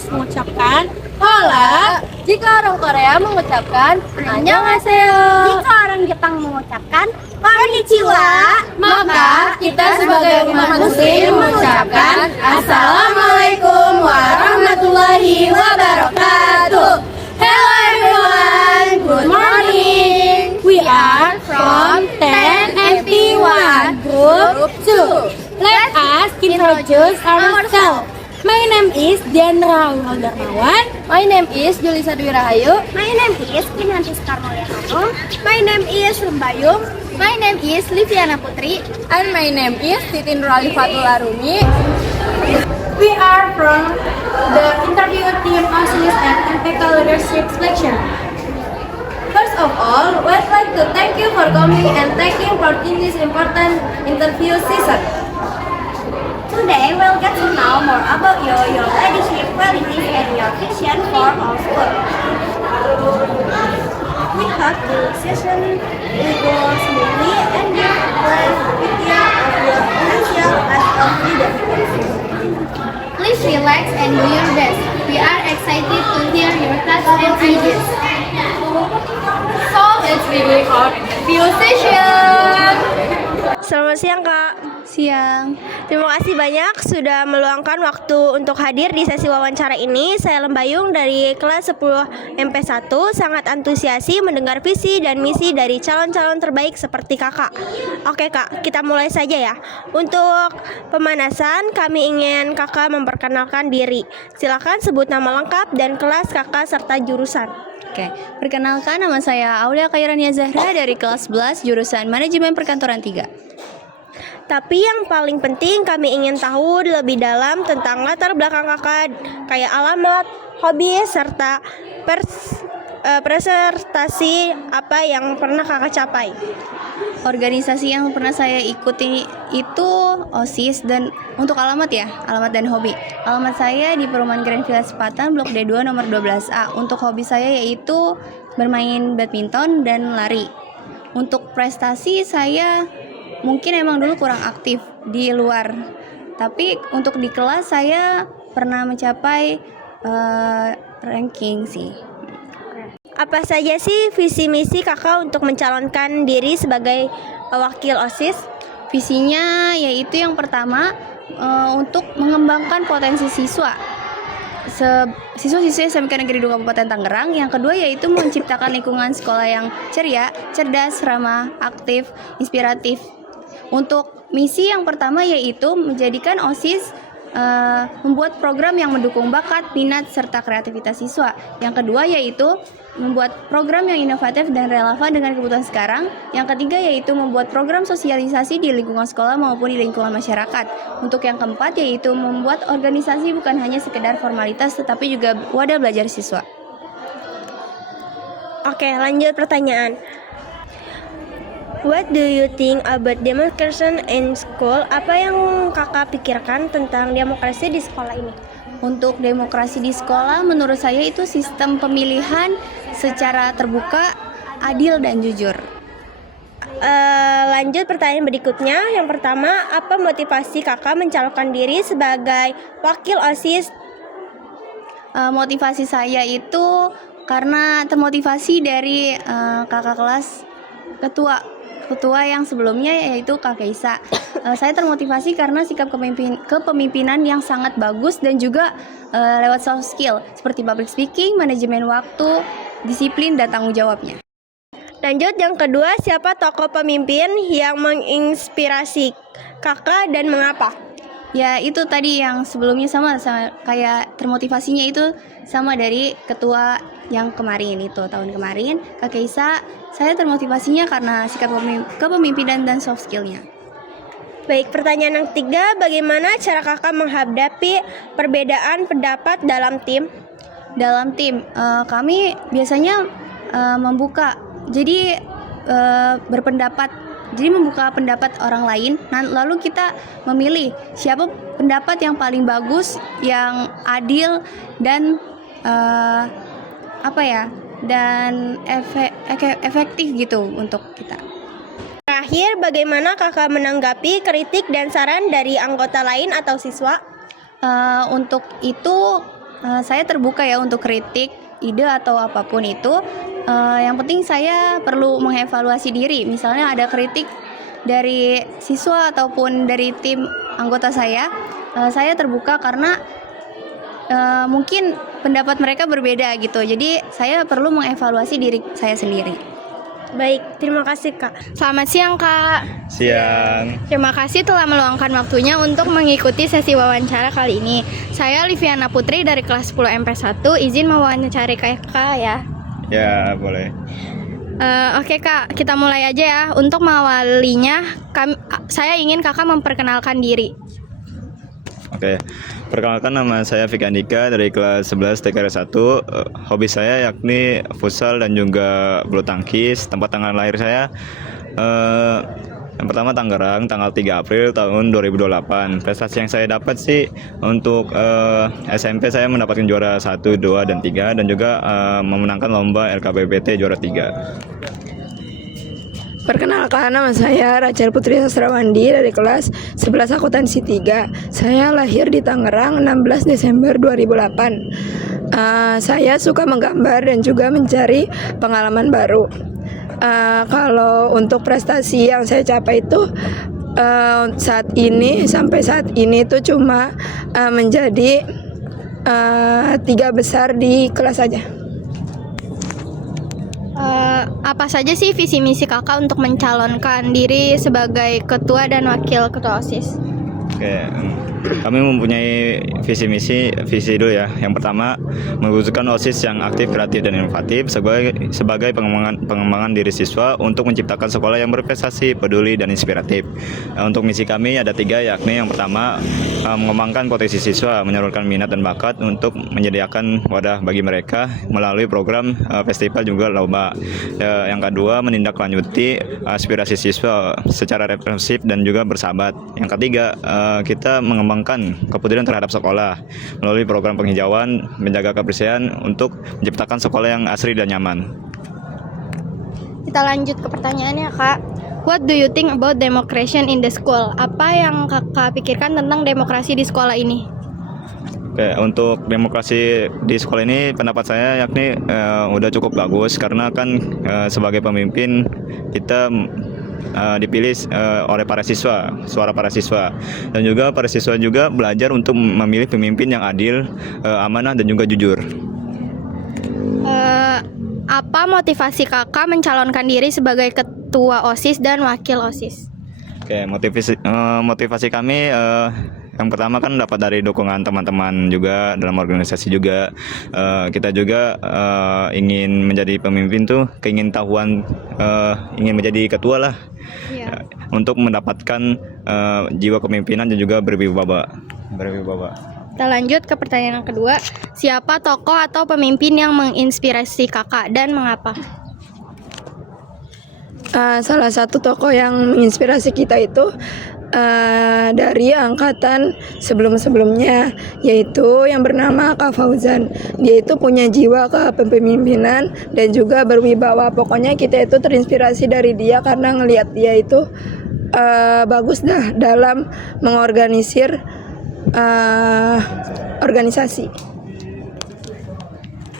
harus mengucapkan hola. Jika orang Korea mengucapkan annyeonghaseyo. Jika orang Jepang mengucapkan konnichiwa, Maka kita sebagai umat muslim mengucapkan Assalamualaikum warahmatullahi wabarakatuh. Hello everyone, good morning. We are from 10FP1 Group 2. Let us introduce ourselves. My name is Diandra Darmawan. My name is Julisa Dwi Rahayu. my name is Kinanti Soekarmulia Hanum. My name is Rumbayung. My name is Liviana Putri. And my name is Titin Nuralifatul Arumi. We are from the interview team OSIS and MPK Leadership Selection. First of all, we'd like to thank you for coming and taking part in this important interview season. Today we'll get to know more about you, your leadership qualities, and your vision for our school. We hope the session will go smoothly and give us idea of your potential as a leader. Please relax and do your best. We are excited to hear your thoughts and ideas. So, let's begin our interview session. Selamat siang Kak. Siang. Terima kasih banyak sudah meluangkan waktu untuk hadir di sesi wawancara ini. Saya Lembayung dari kelas 10 MP1 sangat antusiasi mendengar visi dan misi dari calon-calon terbaik seperti Kakak. Oke Kak, kita mulai saja ya. Untuk pemanasan kami ingin Kakak memperkenalkan diri. Silakan sebut nama lengkap dan kelas Kakak serta jurusan. Oke, perkenalkan nama saya Aulia Kairania Zahra dari kelas 11 jurusan Manajemen Perkantoran 3. Tapi yang paling penting kami ingin tahu lebih dalam tentang latar belakang Kakak, kayak alamat, hobi, serta presentasi apa yang pernah Kakak capai. Organisasi yang pernah saya ikuti itu OSIS, dan untuk alamat dan hobi. Alamat saya di Perumahan Grand Villa Sepatan Blok D2 nomor 12A. Untuk hobi saya yaitu bermain badminton dan lari. Untuk prestasi saya mungkin emang dulu kurang aktif di luar. Tapi untuk di kelas saya pernah mencapai ranking sih. Apa saja sih visi misi Kakak untuk mencalonkan diri sebagai wakil OSIS? Visinya yaitu yang pertama untuk mengembangkan potensi siswa. Siswa-siswi SMK Negeri 2 Kabupaten Tangerang. Yang kedua yaitu menciptakan lingkungan sekolah yang ceria, cerdas, ramah, aktif, inspiratif. Untuk misi yang pertama yaitu menjadikan OSIS membuat program yang mendukung bakat, minat, serta kreativitas siswa. Yang kedua yaitu membuat program yang inovatif dan relevan dengan kebutuhan sekarang. Yang ketiga yaitu membuat program sosialisasi di lingkungan sekolah maupun di lingkungan masyarakat. Untuk yang keempat yaitu membuat organisasi bukan hanya sekedar formalitas tetapi juga wadah belajar siswa. Oke, lanjut pertanyaan. What do you think about democracy in school? Apa yang Kakak pikirkan tentang demokrasi di sekolah ini? Untuk demokrasi di sekolah, menurut saya itu sistem pemilihan secara terbuka, adil, dan jujur. Lanjut pertanyaan berikutnya. Yang pertama, apa motivasi Kakak mencalonkan diri sebagai wakil OSIS? Motivasi saya itu karena termotivasi dari kakak kelas ketua yang sebelumnya yaitu Kak Keisa. Saya termotivasi karena sikap kepemimpinan yang sangat bagus dan juga lewat soft skill seperti public speaking, manajemen waktu, disiplin, dan tanggung jawabnya. Lanjut yang kedua, siapa tokoh pemimpin yang menginspirasi Kakak dan mengapa? Ya itu tadi yang sebelumnya sama kayak termotivasinya itu sama dari ketua yang kemarin itu tahun kemarin Kak Keisa. Saya termotivasinya karena sikap kepemimpinan dan soft skillnya. Baik, pertanyaan yang ketiga, bagaimana cara Kakak menghadapi perbedaan pendapat dalam tim? Dalam tim kami biasanya membuka membuka pendapat orang lain, lalu kita memilih siapa pendapat yang paling bagus, yang adil dan efektif gitu untuk kita. Terakhir, bagaimana Kakak menanggapi kritik dan saran dari anggota lain atau siswa? Untuk itu saya terbuka ya untuk kritik, ide atau apapun itu. Yang penting saya perlu mengevaluasi diri. Misalnya ada kritik dari siswa ataupun dari tim anggota saya terbuka karena mungkin pendapat mereka berbeda gitu. Jadi saya perlu mengevaluasi diri saya sendiri. Baik, terima kasih Kak. Selamat siang Kak. Siang. Terima kasih telah meluangkan waktunya untuk mengikuti sesi wawancara kali ini. Saya Liviana Putri dari kelas 10 MP1, izin mewawancari Kak ya. Ya, boleh. Oke Kak, kita mulai aja ya. Untuk mengawalinya, saya ingin Kakak memperkenalkan diri. Oke. Perkenalkan, nama saya Vicky Andika dari kelas 11 TKR 1. Hobi saya yakni futsal dan juga bulu tangkis. Tempat tanggal lahir saya yang pertama Tangerang, tanggal 3 April tahun 2028. Prestasi yang saya dapat sih untuk SMP saya mendapatkan juara 1, 2, dan 3 dan juga memenangkan lomba LKPPT juara 3. Perkenalkan, nama saya Rachel Putri Sastrawandi dari kelas 11 Akuntansi 3. Saya lahir di Tangerang 16 Desember 2008. Saya suka menggambar dan juga mencari pengalaman baru. Kalau untuk prestasi yang saya capai itu sampai saat ini itu cuma menjadi 3 besar di kelas saja. Apa saja sih visi misi Kakak untuk mencalonkan diri sebagai ketua dan wakil ketua OSIS? Oke, kami mempunyai visi dulu ya. Yang pertama, mewujudkan OSIS yang aktif, kreatif, dan inovatif sebagai pengembangan diri siswa untuk menciptakan sekolah yang berprestasi, peduli, dan inspiratif. Untuk misi kami ada 3, yakni yang pertama, mengembangkan potensi siswa, menyalurkan minat dan bakat untuk menyediakan wadah bagi mereka melalui program festival juga lomba. Yang kedua, menindaklanjuti aspirasi siswa secara reflektif dan juga bersahabat. Yang ketiga, kita mengembangkan kepedulian terhadap sekolah melalui program penghijauan, menjaga kebersihan untuk menciptakan sekolah yang asri dan nyaman. Kita lanjut ke pertanyaannya Kak. What do you think about democracy in the school? Apa yang Kakak pikirkan tentang demokrasi di sekolah ini? Oke, untuk demokrasi di sekolah ini pendapat saya yakni udah cukup bagus karena kan sebagai pemimpin kita dipilih oleh para siswa, suara para siswa, dan juga para siswa juga belajar untuk memilih pemimpin yang adil, amanah, dan juga jujur. Apa motivasi Kakak mencalonkan diri sebagai ketua OSIS dan wakil OSIS? Oke, motivasi kami yang pertama kan dapat dari dukungan teman-teman juga dalam organisasi juga. Kita juga ingin menjadi pemimpin tuh keingintahuan ingin menjadi ketua lah. Iya. Untuk mendapatkan jiwa kepemimpinan dan juga berwibawa. Kita lanjut ke pertanyaan yang kedua. Siapa tokoh atau pemimpin yang menginspirasi Kakak dan mengapa? Salah satu tokoh yang menginspirasi kita itu dari angkatan sebelum-sebelumnya, yaitu yang bernama Kak Fauzan. Dia itu punya jiwa kepemimpinan dan juga berwibawa. Pokoknya kita itu terinspirasi dari dia karena ngelihat dia itu bagus dah dalam mengorganisir organisasi.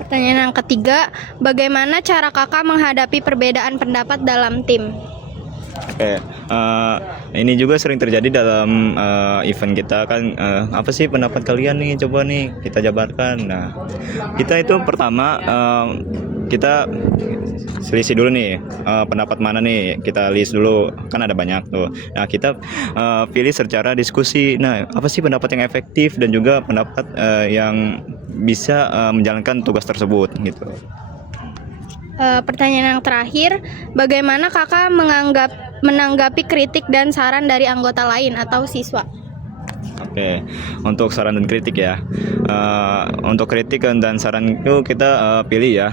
Pertanyaan yang ketiga, bagaimana cara Kakak menghadapi perbedaan pendapat dalam tim? Oke, ini juga sering terjadi dalam event kita kan. Apa sih pendapat kalian nih? Coba nih kita jabarkan. Nah, kita itu pertama kita selisih dulu nih pendapat mana nih, kita list dulu, kan ada banyak tuh. Nah, kita pilih secara diskusi. Nah, apa sih pendapat yang efektif dan juga pendapat yang bisa menjalankan tugas tersebut gitu. Pertanyaan yang terakhir, bagaimana Kakak menanggapi kritik dan saran dari anggota lain atau siswa? Oke, untuk saran dan kritik ya. Untuk kritik dan saran itu kita pilih ya,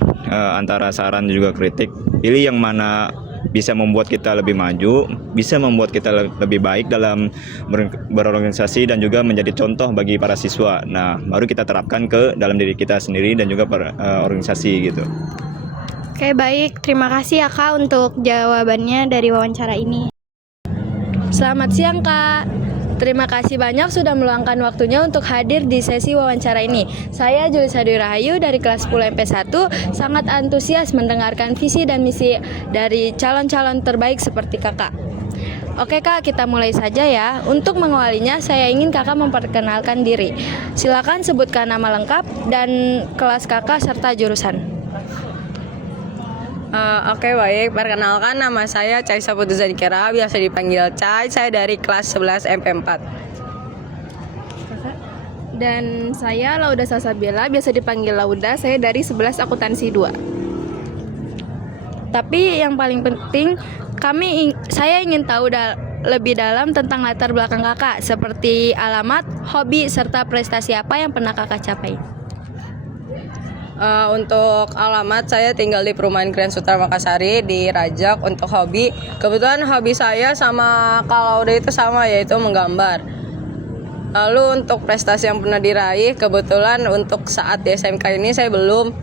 antara saran dan juga kritik. Pilih yang mana bisa membuat kita lebih maju, bisa membuat kita lebih baik dalam berorganisasi dan juga menjadi contoh bagi para siswa. Nah, baru kita terapkan ke dalam diri kita sendiri dan juga organisasi gitu. Oke, baik. Terima kasih ya Kak untuk jawabannya dari wawancara ini. Selamat siang Kak. Terima kasih banyak sudah meluangkan waktunya untuk hadir di sesi wawancara ini. Saya Julisa Dwi Rahayu dari kelas 10 MP1 sangat antusias mendengarkan visi dan misi dari calon-calon terbaik seperti kakak. Oke kak, kita mulai saja ya. Untuk mengawalinya, saya ingin kakak memperkenalkan diri. Silakan sebutkan nama lengkap dan kelas kakak serta jurusan. Oke baik, perkenalkan nama saya Caisa Putuzadikera, biasa dipanggil Cai. Saya dari kelas 11 MP4. Dan saya Lauda Sasabella, biasa dipanggil Lauda. Saya dari 11 Akuntansi 2. Tapi yang paling penting, saya ingin tahu lebih dalam tentang latar belakang kakak, seperti alamat, hobi, serta prestasi apa yang pernah kakak capai. Untuk alamat, saya tinggal di perumahan Grand Sutra Makassari di Rajak. Untuk hobi, kebetulan hobi saya sama kalau udah itu sama, yaitu menggambar. Lalu untuk prestasi yang pernah diraih, kebetulan untuk saat di SMK ini saya belum.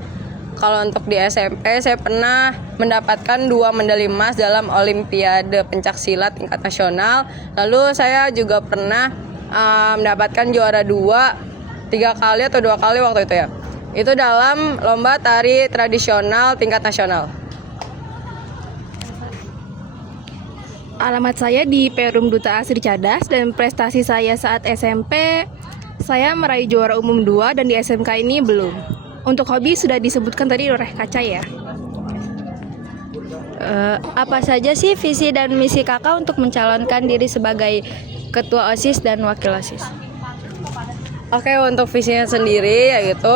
Kalau untuk di SMP, saya pernah mendapatkan 2 medali emas dalam Olimpiade Pencaksilat tingkat nasional. Lalu saya juga pernah mendapatkan juara 3 kali atau 2 kali waktu itu ya. Itu dalam lomba tari tradisional tingkat nasional. Alamat saya di Perum Duta Asri Cadas, dan prestasi saya saat SMP, saya meraih juara umum 2 dan di SMK ini belum. Untuk hobi sudah disebutkan tadi oleh Kak Cai ya. Apa saja sih visi dan misi kakak untuk mencalonkan diri sebagai ketua OSIS dan wakil OSIS? Oke, untuk visinya sendiri yaitu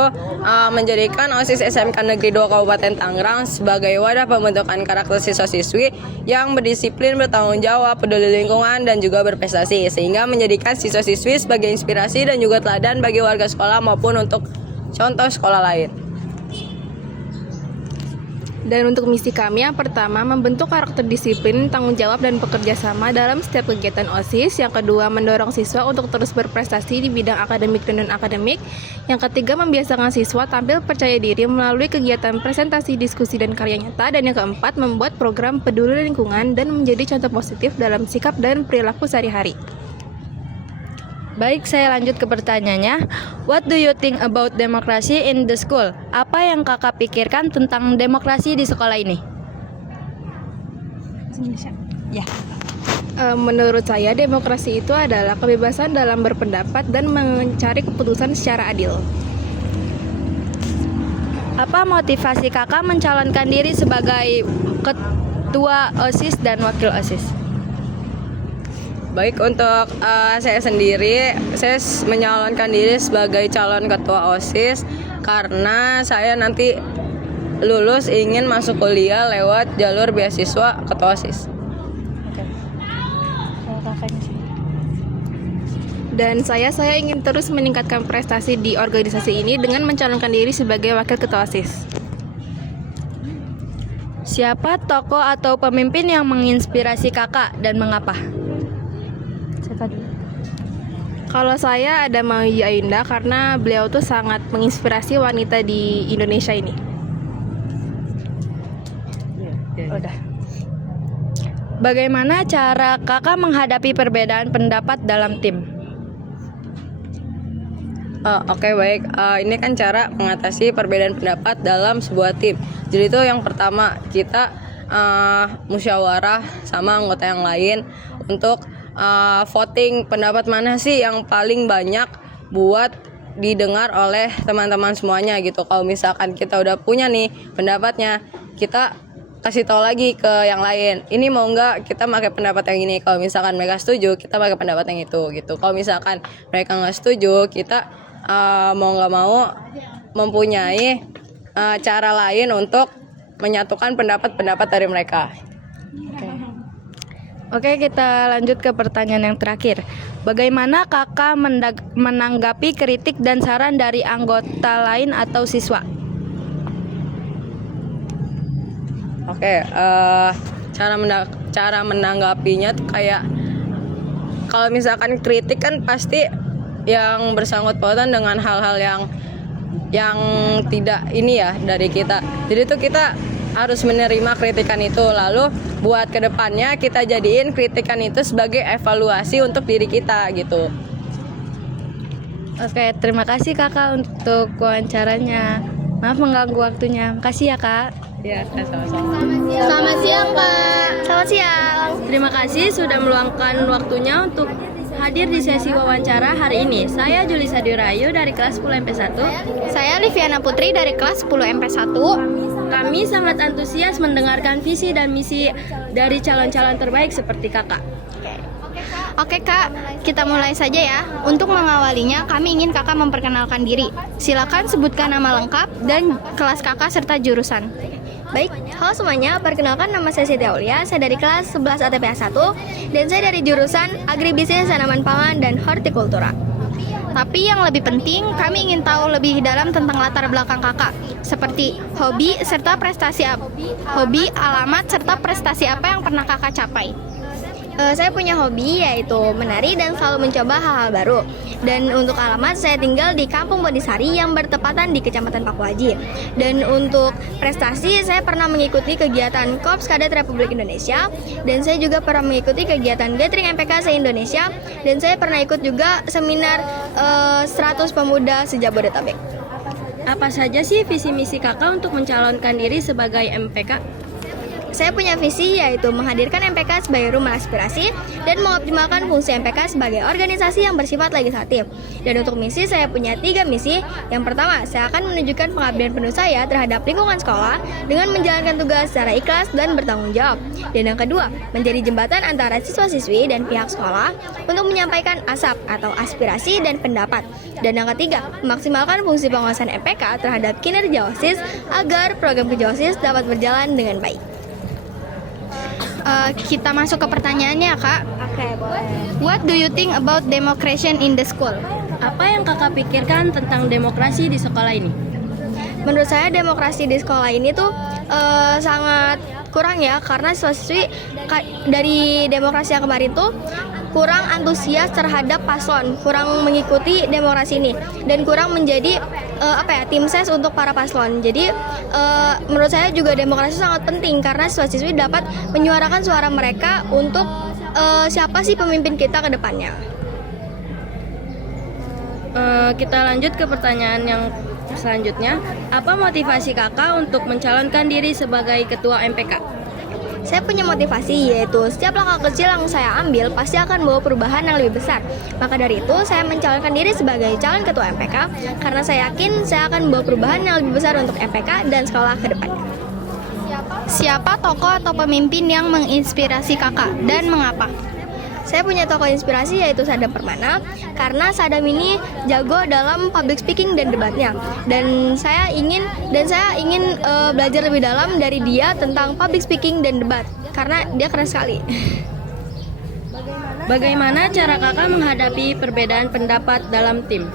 menjadikan OSIS SMK Negeri 2 Kabupaten Tangerang sebagai wadah pembentukan karakter siswa-siswi yang berdisiplin, bertanggung jawab, peduli lingkungan, dan juga berprestasi, sehingga menjadikan siswa-siswi sebagai inspirasi dan juga teladan bagi warga sekolah maupun untuk contoh sekolah lain. Dan untuk misi kami yang pertama, membentuk karakter disiplin, tanggung jawab, dan bekerja sama dalam setiap kegiatan OSIS. Yang kedua, mendorong siswa untuk terus berprestasi di bidang akademik dan non-akademik. Yang ketiga, membiasakan siswa tampil percaya diri melalui kegiatan presentasi, diskusi, dan karya nyata. Dan yang keempat, membuat program peduli lingkungan dan menjadi contoh positif dalam sikap dan perilaku sehari-hari. Baik, saya lanjut ke pertanyaannya. What do you think about democracy in the school? Apa yang kakak pikirkan tentang demokrasi di sekolah ini? Menurut saya, demokrasi itu adalah kebebasan dalam berpendapat dan mencari keputusan secara adil. Apa motivasi kakak mencalonkan diri sebagai ketua OSIS dan wakil OSIS? Baik, untuk saya sendiri, saya menyalonkan diri sebagai calon ketua OSIS karena saya nanti lulus ingin masuk kuliah lewat jalur beasiswa ketua OSIS. Dan saya ingin terus meningkatkan prestasi di organisasi ini dengan mencalonkan diri sebagai wakil ketua OSIS. Siapa tokoh atau pemimpin yang menginspirasi kakak dan mengapa? Kalau saya ada Maudy Ayunda karena beliau tuh sangat menginspirasi wanita di Indonesia ini. Bagaimana cara kakak menghadapi perbedaan pendapat dalam tim? Oke, baik. Ini kan cara mengatasi perbedaan pendapat dalam sebuah tim. Jadi itu yang pertama, kita musyawarah sama anggota yang lain untuk voting pendapat mana sih yang paling banyak buat didengar oleh teman-teman semuanya gitu. Kalau misalkan kita udah punya nih pendapatnya, kita kasih tahu lagi ke yang lain, ini mau nggak kita pakai pendapat yang ini. Kalau misalkan mereka setuju, kita pakai pendapat yang itu gitu. Kalau misalkan mereka nggak setuju, kita mau nggak mau mempunyai cara lain untuk menyatukan pendapat-pendapat dari mereka. Oke, kita lanjut ke pertanyaan yang terakhir. Bagaimana kakak menanggapi kritik dan saran dari anggota lain atau siswa? Oke, cara menanggapinya tuh kayak kalau misalkan kritik kan pasti yang bersangkut pautan dengan hal-hal yang tidak ini ya dari kita. Jadi tuh kita harus menerima kritikan itu. Lalu buat kedepannya kita jadiin kritikan itu sebagai evaluasi untuk diri kita gitu. Oke, terima kasih kakak untuk wawancaranya. Maaf mengganggu waktunya. Makasih ya kak. Ya, sama-sama. Selamat siang kak. Selamat siang. Terima kasih sudah meluangkan waktunya untuk hadir di sesi wawancara hari ini. Saya Julisa Dirayu dari kelas 10 MP1. Saya Liviana Putri dari kelas 10 MP1. Kami sangat antusias mendengarkan visi dan misi dari calon-calon terbaik seperti kakak. Oke kak, kita mulai saja ya. Untuk mengawalinya, kami ingin kakak memperkenalkan diri. Silakan sebutkan nama lengkap dan kelas kakak serta jurusan. Baik, halo semuanya, perkenalkan nama saya Siti Aulia, saya dari kelas 11 ATPA 1 dan saya dari jurusan Agribisnis Tanaman Pangan dan Hortikultura. Tapi yang lebih penting, kami ingin tahu lebih dalam tentang latar belakang kakak, seperti hobi serta prestasi hobi, alamat serta prestasi apa yang pernah kakak capai. Saya punya hobi yaitu menari dan selalu mencoba hal-hal baru. Dan untuk alamat saya tinggal di Kampung Bodisari yang bertepatan di Kecamatan Pakuaji. Dan untuk prestasi saya pernah mengikuti kegiatan Korps Kadet Republik Indonesia. Dan saya juga pernah mengikuti kegiatan Gathering MPK se-Indonesia. Dan saya pernah ikut juga seminar 100 pemuda se-Jabodetabek. Apa saja sih visi misi kakak untuk mencalonkan diri sebagai MPK? Saya punya visi yaitu menghadirkan MPK sebagai rumah aspirasi dan mengoptimalkan fungsi MPK sebagai organisasi yang bersifat legislatif. Dan untuk misi saya punya 3 misi. Yang pertama, saya akan menunjukkan pengabdian penuh saya terhadap lingkungan sekolah dengan menjalankan tugas secara ikhlas dan bertanggung jawab. Dan yang kedua, menjadi jembatan antara siswa-siswi dan pihak sekolah untuk menyampaikan ASAP atau aspirasi dan pendapat. Dan yang ketiga, memaksimalkan fungsi pengawasan MPK terhadap kinerja OSIS agar program kerja OSIS dapat berjalan dengan baik. Kita masuk ke pertanyaannya kak. Oke, boleh. What do you think about democracy in the school? Apa yang kakak pikirkan tentang demokrasi di sekolah ini? Menurut saya demokrasi di sekolah ini tuh sangat kurang ya, karena siswa-siswi dari demokrasi yang kemarin tuh kurang antusias terhadap paslon, kurang mengikuti demokrasi ini, dan kurang menjadi tim ses untuk para paslon. Jadi menurut saya juga demokrasi sangat penting karena siswa-siswi dapat menyuarakan suara mereka untuk siapa sih pemimpin kita ke depannya. Kita lanjut ke pertanyaan yang selanjutnya. Apa motivasi kakak untuk mencalonkan diri sebagai ketua MPK? Saya punya motivasi yaitu setiap langkah kecil yang saya ambil pasti akan membawa perubahan yang lebih besar. Maka dari itu saya mencalonkan diri sebagai calon ketua MPK karena saya yakin saya akan membawa perubahan yang lebih besar untuk MPK dan sekolah ke depannya. Siapa tokoh atau pemimpin yang menginspirasi kakak dan mengapa? Saya punya tokoh inspirasi yaitu Sadam Permana karena Sadam ini jago dalam public speaking dan debatnya, dan saya ingin belajar lebih dalam dari dia tentang public speaking dan debat karena dia keren sekali. Bagaimana cara kakak menghadapi perbedaan pendapat dalam tim?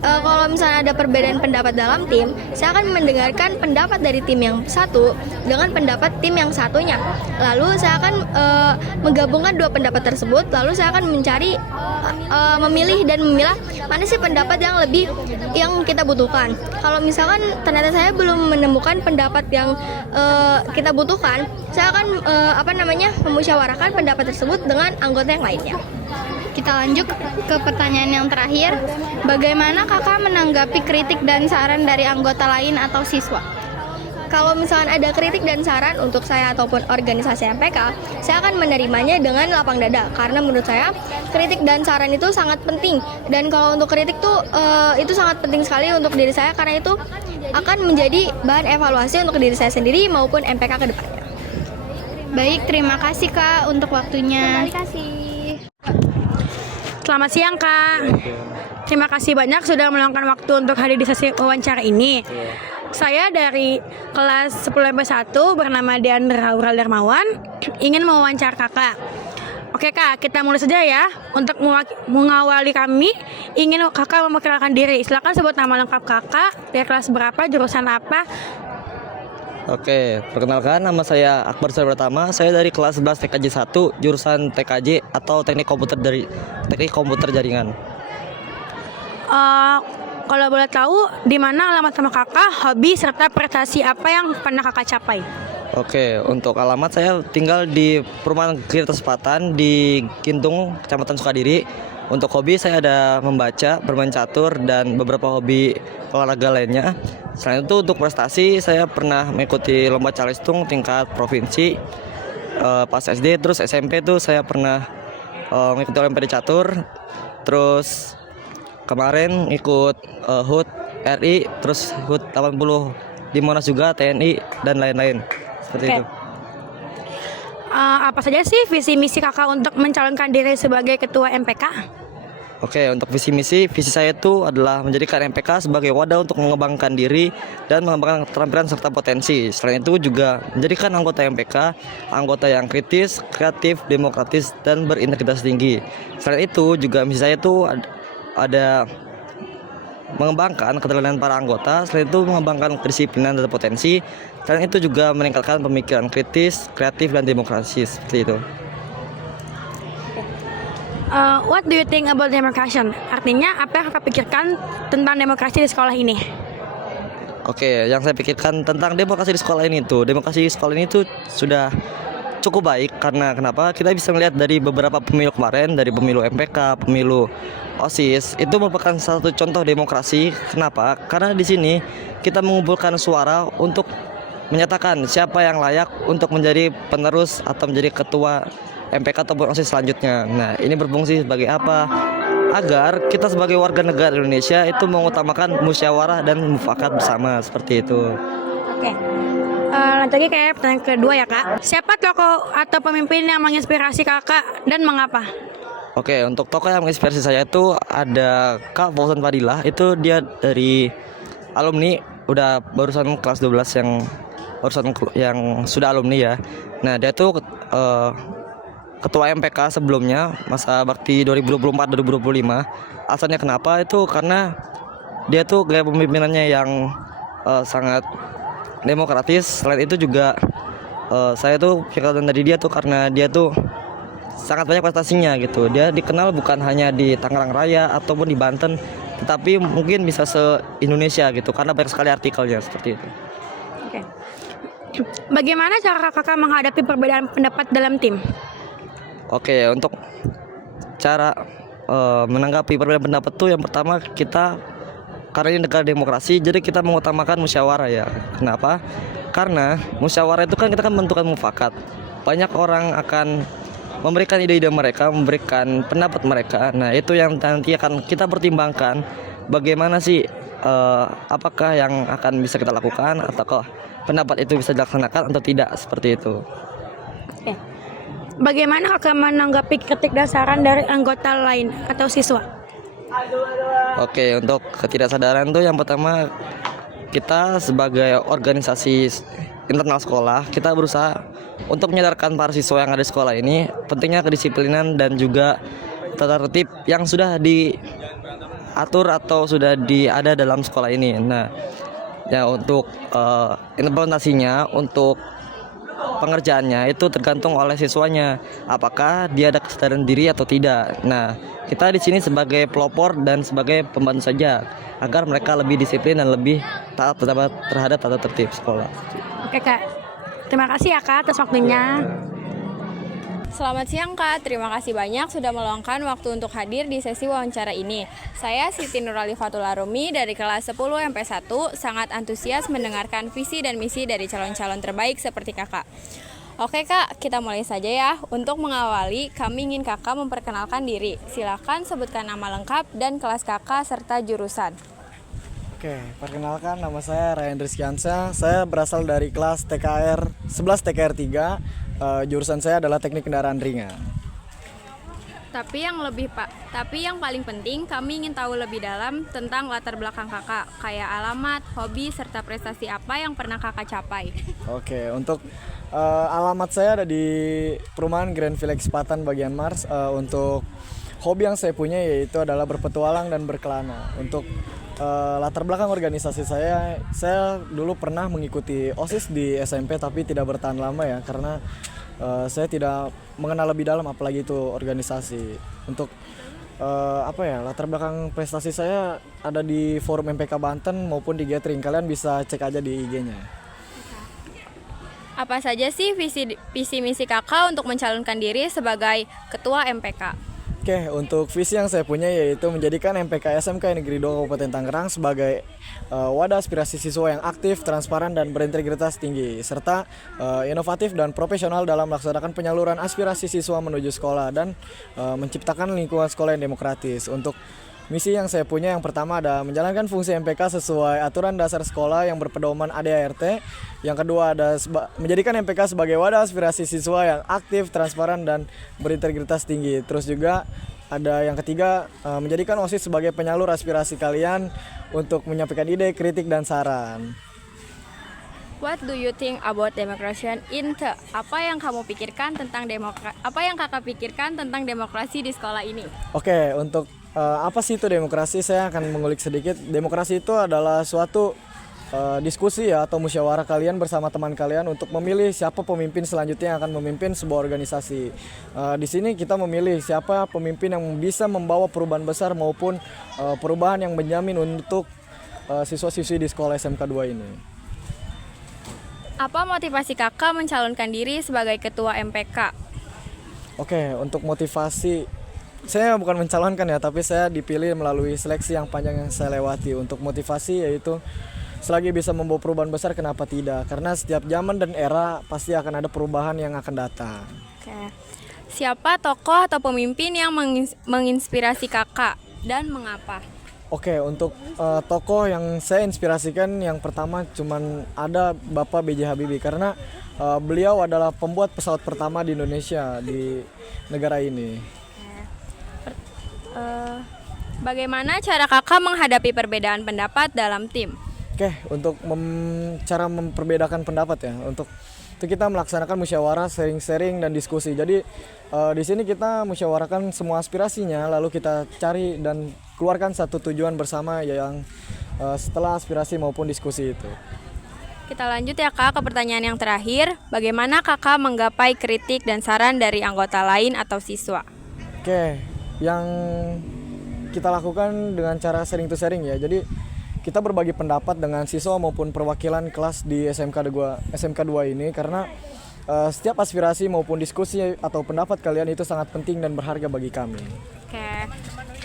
Kalau misalnya ada perbedaan pendapat dalam tim, saya akan mendengarkan pendapat dari tim yang satu dengan pendapat tim yang satunya. Lalu saya akan menggabungkan 2 pendapat tersebut. Lalu saya akan mencari, memilih dan memilah mana sih pendapat yang kita butuhkan. Kalau misalkan ternyata saya belum menemukan pendapat yang kita butuhkan, saya akan memusyawarahkan pendapat tersebut dengan anggota yang lainnya. Kita lanjut ke pertanyaan yang terakhir. Bagaimana kakak menanggapi kritik dan saran dari anggota lain atau siswa? Kalau misalkan ada kritik dan saran untuk saya ataupun organisasi MPK, saya akan menerimanya dengan lapang dada. Karena menurut saya kritik dan saran itu sangat penting. Dan kalau untuk kritik tuh itu sangat penting sekali untuk diri saya karena itu akan menjadi bahan evaluasi untuk diri saya sendiri maupun MPK ke depannya. Baik, terima kasih kak untuk waktunya. Terima kasih. Selamat siang kak. Terima kasih banyak sudah meluangkan waktu untuk hadir di sesi wawancara ini. Saya dari kelas 10 MP1 bernama Deandra Aurel Darmawan, ingin mewawancara kakak. Oke kak, kita mulai saja ya. Untuk mengawali kami, ingin kakak memperkenalkan diri. Silakan sebut nama lengkap kakak, dari kelas berapa, jurusan apa. Oke, perkenalkan nama saya Akbar Suri Pratama. Saya dari kelas 11 TKJ 1, jurusan TKJ atau Teknik Komputer Jaringan. Kalau boleh tahu, di mana alamat sama kakak, hobi, serta prestasi apa yang pernah kakak capai? Oke, untuk alamat saya tinggal di Perumahan Giri Selatan di Gintung, Kecamatan Sukadiri. Untuk hobi saya ada membaca, bermain catur, dan beberapa hobi olahraga lainnya. Selain itu untuk prestasi saya pernah mengikuti lomba calistung tingkat provinsi pas SD, terus SMP tuh saya pernah mengikuti olimpiade catur. Terus kemarin ikut HUT RI, terus HUT 80 di Monas juga, TNI, dan lain-lain. Seperti itu. Apa saja sih visi misi kakak untuk mencalonkan diri sebagai ketua MPK? Oke, untuk visi saya itu adalah menjadikan MPK sebagai wadah untuk mengembangkan diri dan mengembangkan keterampilan serta potensi. Selain itu juga menjadikan anggota MPK anggota yang kritis, kreatif, demokratis, dan berintegritas tinggi. Selain itu juga misi saya itu ada mengembangkan keterampilan para anggota. Selain itu mengembangkan kedisiplinan dan potensi. Selain itu juga meningkatkan pemikiran kritis, kreatif, dan demokrasi, seperti itu. What do you think about democracy? Artinya apa yang kakak pikirkan tentang demokrasi di sekolah ini? Oke, yang saya pikirkan tentang demokrasi di sekolah ini demokrasi di sekolah ini sudah cukup baik. Karena kenapa? Kita bisa melihat dari beberapa pemilu kemarin, dari pemilu MPK, pemilu OSIS, itu merupakan satu contoh demokrasi. Kenapa? Karena di sini kita mengumpulkan suara untuk menyatakan siapa yang layak untuk menjadi penerus atau menjadi ketua MPK ataupun OSIS selanjutnya. Nah, ini berfungsi sebagai apa? Agar kita sebagai warga negara Indonesia itu mengutamakan musyawarah dan mufakat bersama, seperti itu. Oke. Lanjut lagi kayak pertanyaan kedua ya kak. Siapa tokoh atau pemimpin yang menginspirasi kakak dan mengapa? Oke, untuk tokoh yang menginspirasi saya itu ada Kak Fauzan Fadilah. Itu dia dari alumni, udah barusan kelas 12 yang sudah alumni ya. Nah, dia tuh ketua MPK sebelumnya masa bakti 2024-2025. Alasannya kenapa? Itu karena dia tuh gaya pemimpinannya yang sangat demokratis. Selain itu juga saya tuh pikirkan dari dia tuh karena dia tuh sangat banyak prestasinya gitu. Dia dikenal bukan hanya di Tangerang Raya ataupun di Banten, tetapi mungkin bisa se-Indonesia gitu karena banyak sekali artikelnya, seperti itu. Oke. Bagaimana cara kakak menghadapi perbedaan pendapat dalam tim? Oke, untuk cara menanggapi perbedaan pendapat tuh yang pertama kita, karena ini negara demokrasi, jadi kita mengutamakan musyawarah ya. Kenapa? Karena musyawarah itu kan kita kan menentukan mufakat. Banyak orang akan memberikan ide-ide mereka, memberikan pendapat mereka. Nah, itu yang nanti akan kita pertimbangkan bagaimana sih apakah yang akan bisa kita lakukan ataukah pendapat itu bisa dilaksanakan atau tidak, seperti itu. Oke. Bagaimana kakak menanggapi kritik dan saran dari anggota lain atau siswa? Oke, untuk ketidaksadaran tuh yang pertama kita sebagai organisasi internal sekolah, kita berusaha untuk menyadarkan para siswa yang ada di sekolah ini pentingnya kedisiplinan dan juga tata tertib yang sudah diatur atau sudah ada dalam sekolah ini. Nah, ya untuk implementasinya, untuk pengerjaannya itu tergantung oleh siswanya, apakah dia ada kesadaran diri atau tidak. Nah, kita di sini sebagai pelopor dan sebagai pembantu saja agar mereka lebih disiplin dan lebih taat terhadap tata tertib sekolah. Oke kak, terima kasih ya kak atas waktunya. Selamat siang Kak, terima kasih banyak sudah meluangkan waktu untuk hadir di sesi wawancara ini. Saya Siti Nuralifatul Arumi dari kelas 10 MP1 sangat antusias mendengarkan visi dan misi dari calon-calon terbaik seperti Kakak. Oke Kak, kita mulai saja ya. Untuk mengawali, kami ingin Kakak memperkenalkan diri. Silakan sebutkan nama lengkap dan kelas Kakak serta jurusan. Oke, perkenalkan nama saya Ryan Rizkiansyah. Saya berasal dari kelas TKR 11 TKR 3. Jurusan saya adalah teknik kendaraan ringan. Tapi yang paling penting kami ingin tahu lebih dalam tentang latar belakang Kakak, kayak alamat, hobi, serta prestasi apa yang pernah Kakak capai. Oke, untuk alamat saya ada di perumahan Grand Village Sepatan bagian Mars. Untuk hobi yang saya punya yaitu adalah berpetualang dan berkelana. Untuk latar belakang organisasi saya dulu pernah mengikuti OSIS di SMP tapi tidak bertahan lama ya, karena saya tidak mengenal lebih dalam apalagi itu organisasi. Untuk latar belakang prestasi saya ada di forum MPK Banten maupun di Gathering. Kalian bisa cek aja di IG-nya. Apa saja sih visi misi kakak untuk mencalonkan diri sebagai ketua MPK? Oke, untuk visi yang saya punya yaitu menjadikan MPK SMK Negeri 2 Kabupaten Tangerang sebagai wadah aspirasi siswa yang aktif, transparan, dan berintegritas tinggi, serta inovatif dan profesional dalam melaksanakan penyaluran aspirasi siswa menuju sekolah dan menciptakan lingkungan sekolah yang demokratis. Untuk misi yang saya punya yang pertama ada menjalankan fungsi MPK sesuai aturan dasar sekolah yang berpedoman ADART. Yang kedua ada menjadikan MPK sebagai wadah aspirasi siswa yang aktif, transparan, dan berintegritas tinggi. Terus juga ada yang ketiga menjadikan OSIS sebagai penyalur aspirasi kalian untuk menyampaikan ide, kritik, dan saran. What do you think about democracy in the? Apa yang kakak pikirkan tentang demokrasi di sekolah ini? Oke, untuk apa sih itu demokrasi? Saya akan mengulik sedikit. Demokrasi itu adalah suatu diskusi ya atau musyawarah kalian bersama teman kalian untuk memilih siapa pemimpin selanjutnya yang akan memimpin sebuah organisasi. Di sini kita memilih siapa pemimpin yang bisa membawa perubahan besar maupun perubahan yang menjamin untuk siswa-siswi di sekolah SMK 2 ini. Apa motivasi kakak mencalonkan diri sebagai ketua MPK? Oke, untuk motivasi saya bukan mencalonkan ya, tapi saya dipilih melalui seleksi yang panjang yang saya lewati. Untuk motivasi yaitu selagi bisa membawa perubahan besar, kenapa tidak? Karena setiap zaman dan era pasti akan ada perubahan yang akan datang. Oke. Siapa tokoh atau pemimpin yang menginspirasi kakak dan mengapa? Oke, untuk tokoh yang saya inspirasikan yang pertama cuman ada Bapak B.J. Habibie karena beliau adalah pembuat pesawat pertama di Indonesia, di negara ini. Bagaimana cara kakak menghadapi perbedaan pendapat dalam tim? Oke, untuk cara memperbedakan pendapat ya, untuk itu kita melaksanakan musyawarah, sharing-sharing, dan diskusi. Jadi di sini kita musyawarahkan semua aspirasinya, lalu kita cari dan keluarkan satu tujuan bersama yang setelah aspirasi maupun diskusi itu. Kita lanjut ya kak ke pertanyaan yang terakhir. Bagaimana kakak menggapai kritik dan saran dari anggota lain atau siswa? Oke, yang kita lakukan dengan cara sharing to sharing ya. Jadi kita berbagi pendapat dengan siswa maupun perwakilan kelas di SMK 2 ini karena setiap aspirasi maupun diskusi atau pendapat kalian itu sangat penting dan berharga bagi kami. Oke,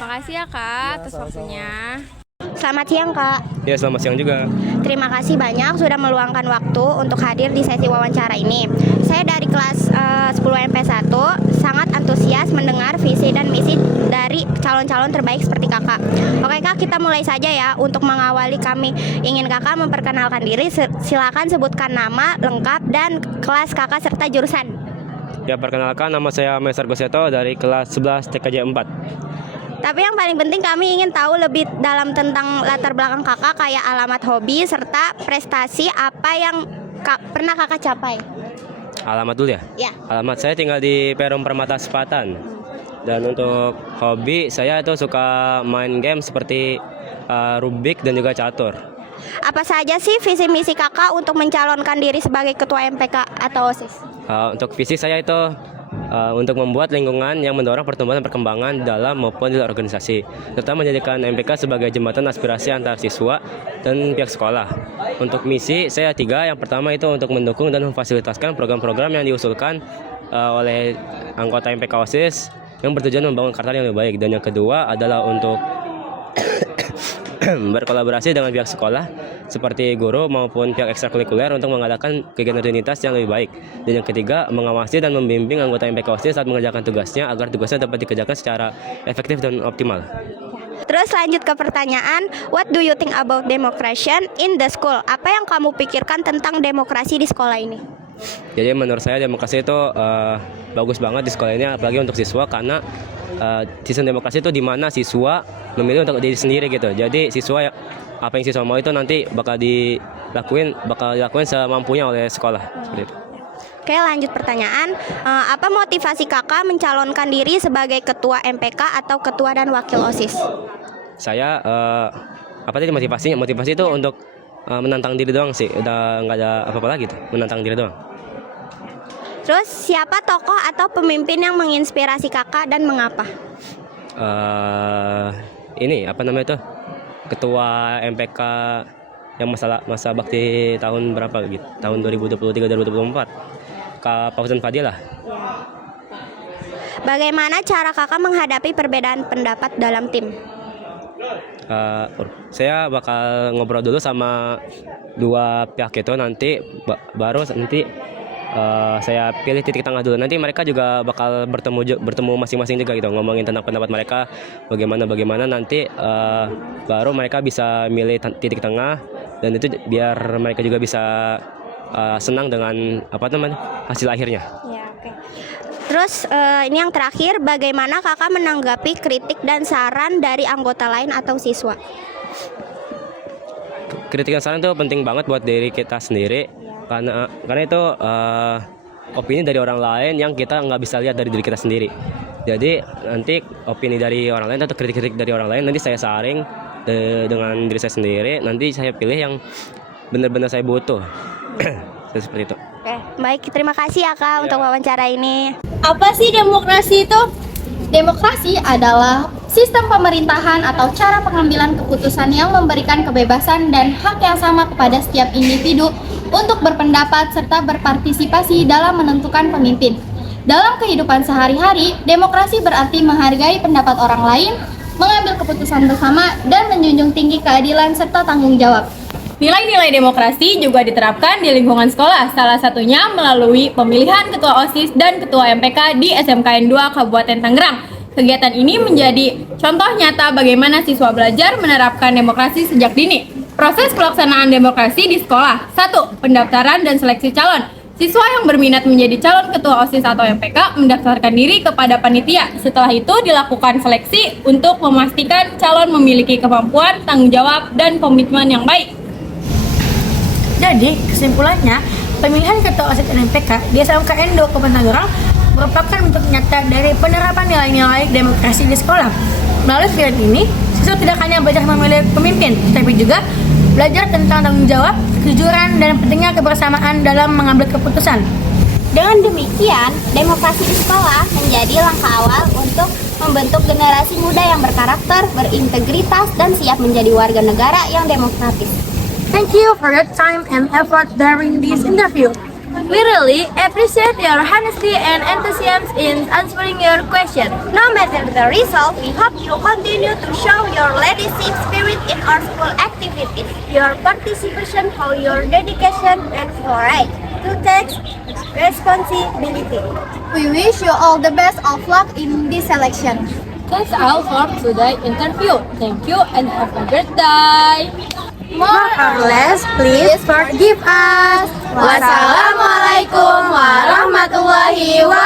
makasih ya kak atas waktunya. Selamat siang Kak. Ya, selamat siang juga. Terima kasih banyak sudah meluangkan waktu untuk hadir di sesi wawancara ini. Saya dari kelas 10 MP1 sangat antusias mendengar visi dan misi dari calon-calon terbaik seperti Kakak. Oke Kak, kita mulai saja ya. Untuk mengawali kami ingin Kakak memperkenalkan diri. Silakan sebutkan nama lengkap dan kelas Kakak serta jurusan. Ya, perkenalkan nama saya Mesar Goseto dari kelas 11 TKJ 4. Tapi yang paling penting kami ingin tahu lebih dalam tentang latar belakang Kakak, kayak alamat hobi serta prestasi apa yang pernah Kakak capai. Alamat dulu ya? Ya. Alamat saya tinggal di Perum Permata Sepatan. Dan untuk hobi saya itu suka main game seperti Rubik dan juga catur. Apa saja sih visi misi Kakak untuk mencalonkan diri sebagai ketua MPK atau OSIS? Untuk visi saya itu untuk membuat lingkungan yang mendorong pertumbuhan dan perkembangan dalam maupun di luar organisasi, serta menjadikan MPK sebagai jembatan aspirasi antar siswa dan pihak sekolah. Untuk misi saya 3, yang pertama itu untuk mendukung dan memfasilitasi program-program yang diusulkan oleh anggota MPK OSIS yang bertujuan membangun Kaltara yang lebih baik, dan yang kedua adalah untuk berkolaborasi dengan pihak sekolah seperti guru maupun pihak ekstrakurikuler untuk mengadakan kegiatan rutinitas yang lebih baik. Dan yang ketiga, mengawasi dan membimbing anggota MPK OSIS saat mengerjakan tugasnya agar tugasnya dapat dikerjakan secara efektif dan optimal. Terus lanjut ke pertanyaan, what do you think about democracy in the school? Apa yang kamu pikirkan tentang demokrasi di sekolah ini? Jadi menurut saya demokrasi itu bagus banget di sekolah ini, apalagi untuk siswa, karena sistem demokrasi itu di mana siswa memilih untuk diri sendiri gitu. Jadi siswa apa yang siswa mau itu nanti bakal dilakuin semampunya oleh sekolah. Seperti itu. Oke, lanjut pertanyaan. Apa motivasi Kakak mencalonkan diri sebagai ketua MPK atau ketua dan wakil OSIS? Saya apa tadi motivasinya? Motivasi itu untuk menantang diri doang sih. Udah nggak ada apa-apa lagi tuh, menantang diri doang. Terus siapa tokoh atau pemimpin yang menginspirasi Kakak dan mengapa? ini apa namanya itu ketua MPK yang masa bakti tahun berapa gitu, tahun 2023-2024, Kak Fauzan Fadilah. Bagaimana cara kakak menghadapi perbedaan pendapat dalam tim? Saya bakal ngobrol dulu sama dua pihak itu, nanti baru nanti saya pilih titik tengah dulu. Nanti mereka juga bakal bertemu masing-masing juga gitu, ngomongin tentang pendapat mereka bagaimana nanti baru mereka bisa milih titik tengah, dan itu biar mereka juga bisa senang dengan hasil akhirnya. Ya, oke. Terus ini yang terakhir, bagaimana kakak menanggapi kritik dan saran dari anggota lain atau siswa? Kritik dan saran itu penting banget buat diri kita sendiri, karena itu opini dari orang lain yang kita nggak bisa lihat dari diri kita sendiri. Jadi nanti opini dari orang lain atau kritik-kritik dari orang lain nanti saya saring dengan diri saya sendiri, nanti saya pilih yang benar-benar saya butuh. Seperti itu. Oke, baik, terima kasih ya Kak untuk wawancara ini. Apa sih demokrasi itu? Demokrasi adalah sistem pemerintahan atau cara pengambilan keputusan yang memberikan kebebasan dan hak yang sama kepada setiap individu untuk berpendapat serta berpartisipasi dalam menentukan pemimpin. Dalam kehidupan sehari-hari, demokrasi berarti menghargai pendapat orang lain, mengambil keputusan bersama, dan menjunjung tinggi keadilan serta tanggung jawab. Nilai-nilai demokrasi juga diterapkan di lingkungan sekolah, salah satunya melalui pemilihan Ketua OSIS dan Ketua MPK di SMKN 2 Kabupaten Tangerang. Kegiatan ini menjadi contoh nyata bagaimana siswa belajar menerapkan demokrasi sejak dini. Proses pelaksanaan demokrasi di sekolah. 1. Pendaftaran dan seleksi calon. Siswa yang berminat menjadi calon Ketua OSIS atau MPK mendaftarkan diri kepada panitia. Setelah itu dilakukan seleksi untuk memastikan calon memiliki kemampuan, tanggung jawab, dan komitmen yang baik. Jadi, kesimpulannya, pemilihan Ketua OSIS dan MPK di SMKN 2 Kabupaten Tangerang merupakan bentuk nyata dari penerapan nilai-nilai demokrasi di sekolah. Melalui kegiatan ini, siswa tidak hanya belajar memilih pemimpin, tapi juga belajar tentang tanggung jawab, kejujuran, dan pentingnya kebersamaan dalam mengambil keputusan. Dengan demikian, demokrasi di sekolah menjadi langkah awal untuk membentuk generasi muda yang berkarakter, berintegritas, dan siap menjadi warga negara yang demokratis. Thank you for your time and effort during this interview. We really appreciate your honesty and enthusiasm in answering your question. No matter the result, we hope you continue to show your leadership spirit in our school activities. Your participation shows your dedication and courage to take responsibility. We wish you all the best of luck in this selection. That's all for today's interview. Thank you and have a great day. More or less, please forgive us. Wassalamualaikum warahmatullahi wabarakatuh.